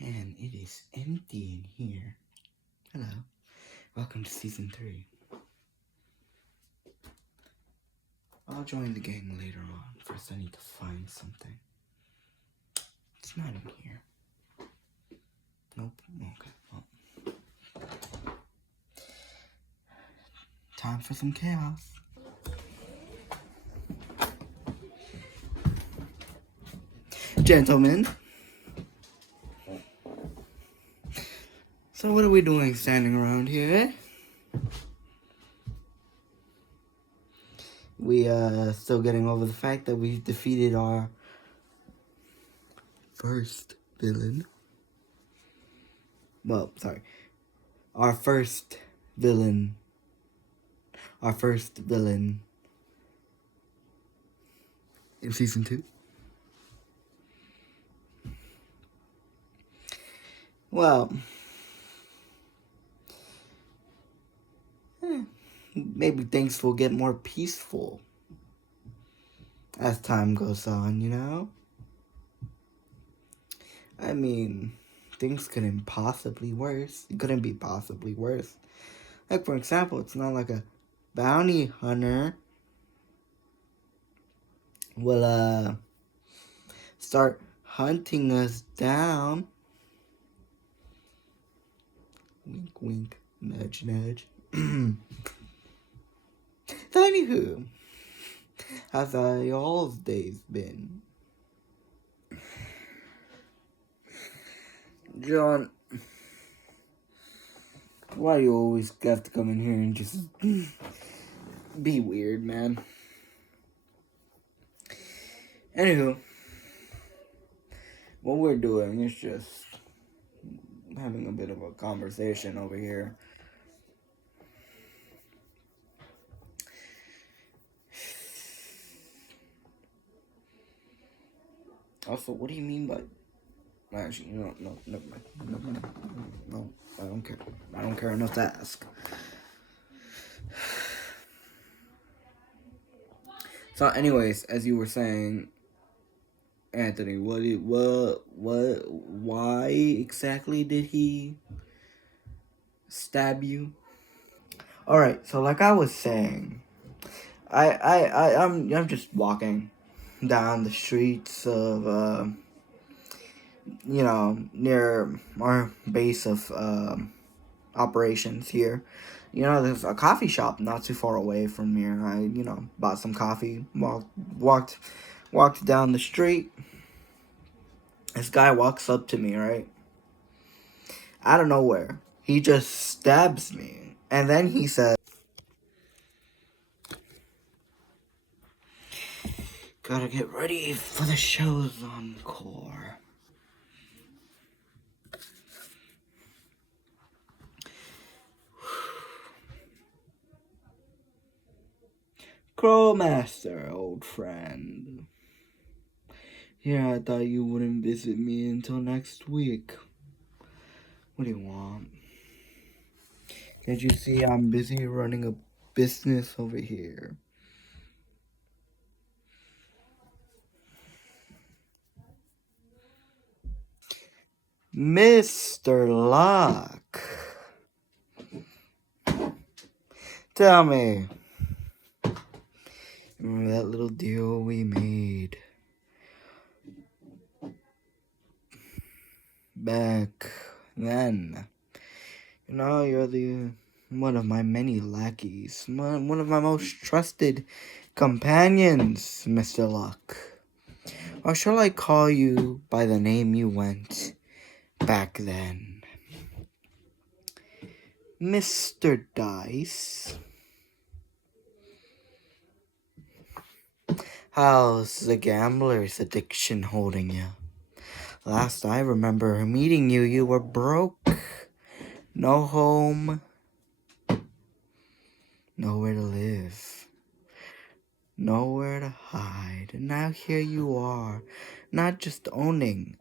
Man, it is empty in here. Hello. Welcome to Season 3. I'll join the gang later on. First I need to find something. It's not in here. Nope. Okay, well. Time for some chaos. Gentlemen. So what are we doing standing around here, eh? We, still getting over the fact that we defeated our first villain. Well, sorry. Our first villain in Season 2. Well, maybe things will get more peaceful as time goes on, you know? I mean, things couldn't possibly worse. It couldn't be possibly worse. Like, for example, it's not like a bounty hunter will, start hunting us down. Wink, wink, nudge, nudge. Anywho, how's y'all's days been? John, why do you always have to come in here and just be weird, man? Anywho, what we're doing is just having a bit of a conversation over here. Also, what do you mean by... Actually, no, never mind. No, I don't care. I don't care enough to ask. So, anyways, as you were saying, Anthony, why exactly did he stab you? Alright, so like I was saying, I'm just walking down the streets of, near our base of, operations here. There's a coffee shop not too far away from here. I, bought some coffee, walked down the street. This guy walks up to me, right? Out of nowhere. He just stabs me. And then he said, "Gotta get ready for the show's encore." Crowmaster, old friend. Yeah, I thought you wouldn't visit me until next week. What do you want? Can't you see I'm busy running a business over here? Mr. Locke. Tell me. Remember that little deal we made back then? You're one of my many lackeys, one of my most trusted companions, Mr. Locke. Or shall I call you by the name you went back then? Mr. Dice. How's the gambler's addiction holding you? Last I remember meeting you, you were broke. No home. Nowhere to live. Nowhere to hide. And now here you are, not just owning,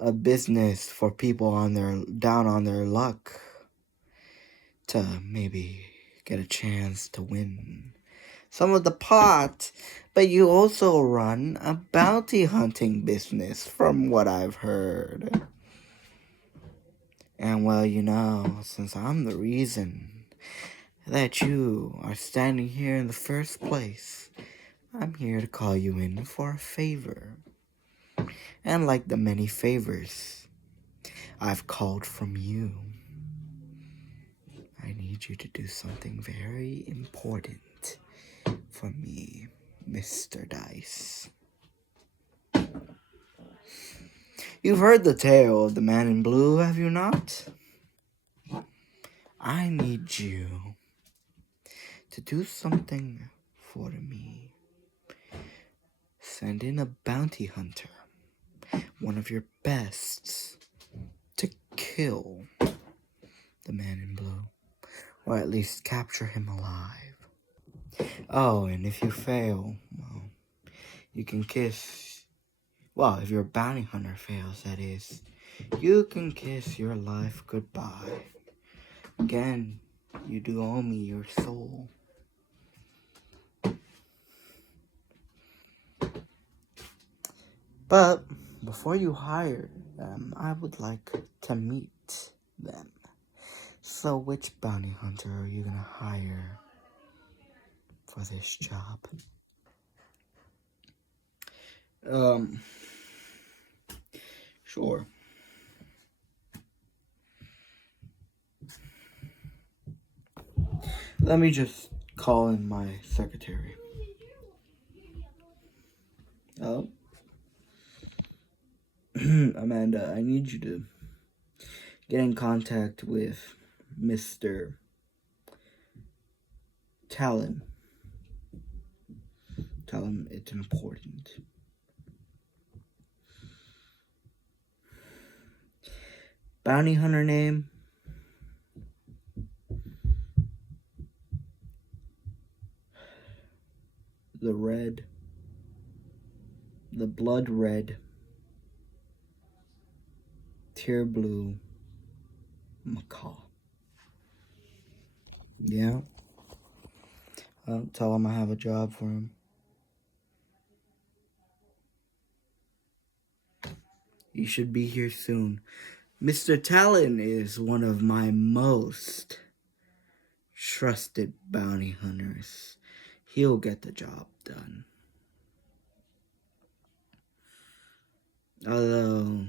a business for people down on their luck to maybe get a chance to win some of the pot, but you also run a bounty hunting business, from what I've heard. And well, since I'm the reason that you are standing here in the first place, I'm here to call you in for a favor. And like the many favors I've called from you, I need you to do something very important for me, Mr. Dice. You've heard the tale of the man in blue, have you not? I need you to do something for me. Send in a bounty hunter, one of your best, to kill the man in blue, or at least capture him alive. Oh, and if you fail, well, you can kiss, well, if your bounty hunter fails, that is, you can kiss your life goodbye. Again, you do owe me your soul. But before you hire them, I would like to meet them. So which bounty hunter are you gonna hire for this job? Sure. Let me just call in my secretary. Oh. Amanda, I need you to get in contact with Mr. Talon. Tell him it's important. Bounty hunter name? The blood red, tear blue macaw. Yeah? I'll tell him I have a job for him. You should be here soon. Mr. Talon is one of my most trusted bounty hunters. He'll get the job done. Although,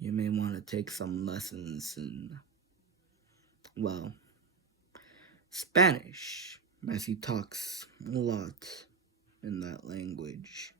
you may want to take some lessons in, well, Spanish, as he talks a lot in that language.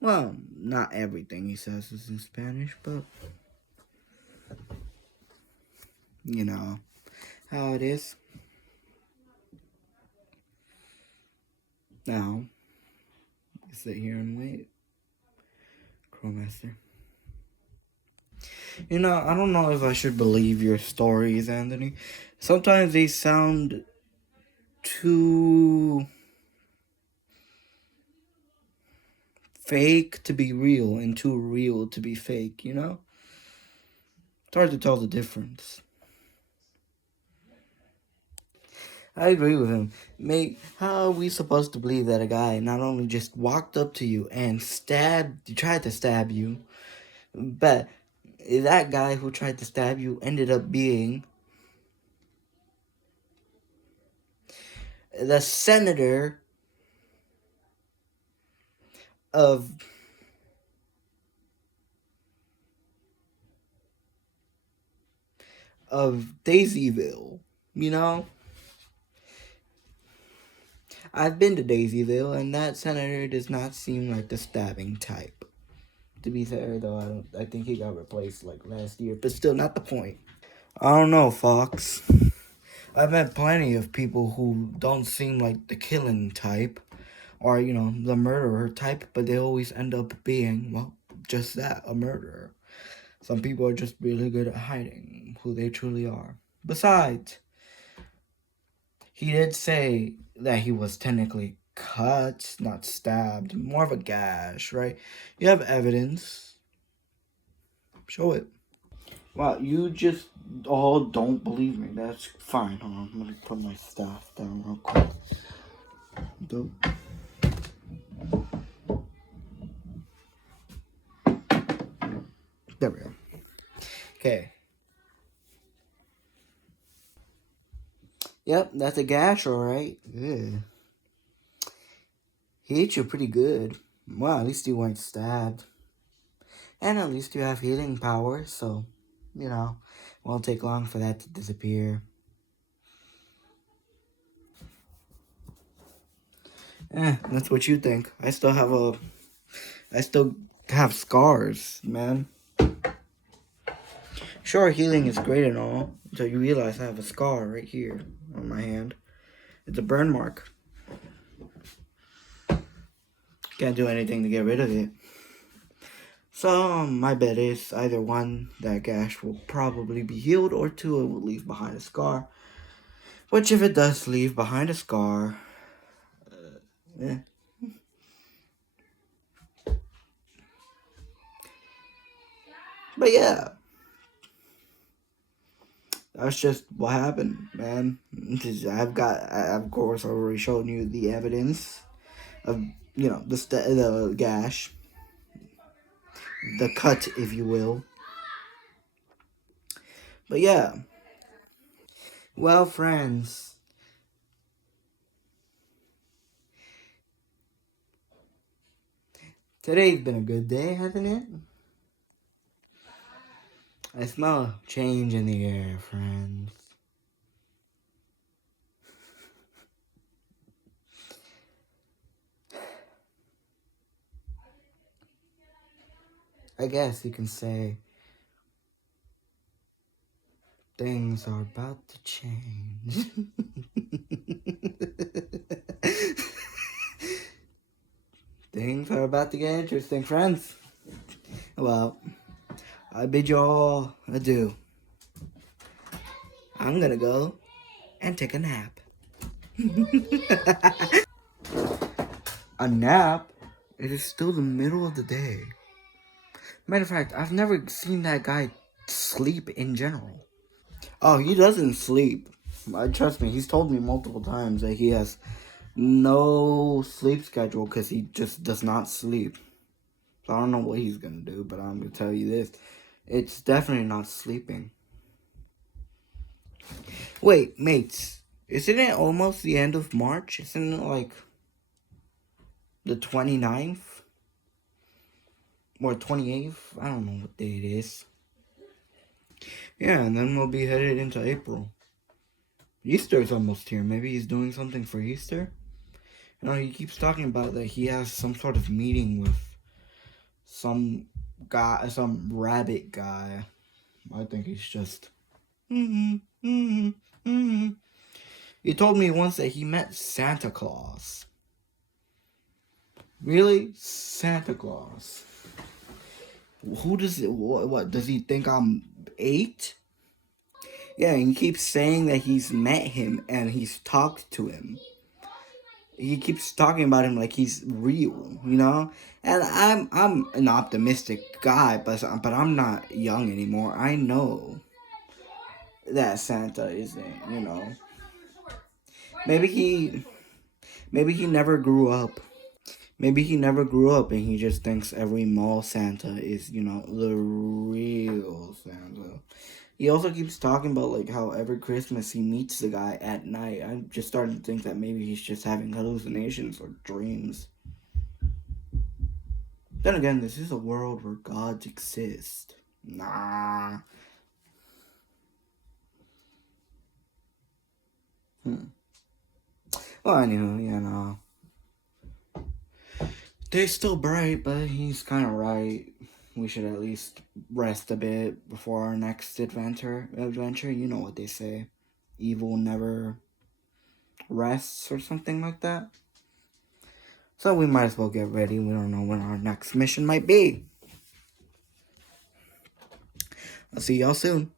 Well, not everything he says is in Spanish, but you know how it is. Now, sit here and wait, Crowmaster. I don't know if I should believe your stories, Anthony. Sometimes they sound too fake to be real and too real to be fake, It's hard to tell the difference. I agree with him. Mate, how are we supposed to believe that a guy not only just walked up to you and tried to stab you, but that guy who tried to stab you ended up being the senator of Daisyville, I've been to Daisyville, and that senator does not seem like the stabbing type. To be fair, though, I think he got replaced like last year, but still not the point. I don't know, Fox. I've met plenty of people who don't seem like the killing type, or, the murderer type, but they always end up being, well, just that, a murderer. Some people are just really good at hiding who they truly are. Besides, he did say that he was technically cut, not stabbed, more of a gash, right? You have evidence. Show it. Wow, you just all don't believe me. That's fine. Hold on, let me put my staff down real quick. Dope. There we go. Okay. Yep, that's a gash, alright. Yeah. He hit you pretty good. Well, at least you weren't stabbed. And at least you have healing power, so, won't take long for that to disappear. That's what you think. I still have scars, man. Sure, healing is great and all, until you realize I have a scar right here on my hand. It's a burn mark. Can't do anything to get rid of it. So, my bet is either one, that gash will probably be healed, or two, it will leave behind a scar. Which, if it does leave behind a scar, eh. But yeah, that's just what happened, man. I, of course, already shown you the evidence of, the gash, the cut, if you will. But yeah, well, friends, today's been a good day, hasn't it? I smell a change in the air, friends. I guess you can say things are about to change. Things are about to get interesting, friends. Well, I bid you all adieu. I'm gonna go and take a nap. A nap? It is still the middle of the day. Matter of fact, I've never seen that guy sleep in general. Oh, he doesn't sleep. Trust me, he's told me multiple times that he has no sleep schedule because he just does not sleep. So I don't know what he's gonna do, but I'm gonna tell you this. It's definitely not sleeping. Wait, mates. Isn't it almost the end of March? Isn't it like the 29th? Or 28th? I don't know what day it is. Yeah, and then we'll be headed into April. Easter's almost here. Maybe he's doing something for Easter? He keeps talking about that he has some sort of meeting with some guy, some rabbit guy. I think he's just... He told me once that he met Santa Claus. Really? Santa Claus. Who does it... What does he think I'm 8? Yeah, he keeps saying that he's met him and he's talked to him. He keeps talking about him like he's real, And I'm an optimistic guy, but I'm not young anymore. I know that Santa isn't. Maybe he never grew up. Maybe he never grew up and he just thinks every mall Santa is, the real Santa. He also keeps talking about like how every Christmas he meets the guy at night. I'm just starting to think that maybe he's just having hallucinations or dreams. Then again, this is a world where gods exist. Nah. Well, anywho, day's still bright, but he's kind of right. We should at least rest a bit before our next adventure. You know what they say. Evil never rests or something like that. So we might as well get ready. We don't know when our next mission might be. I'll see y'all soon.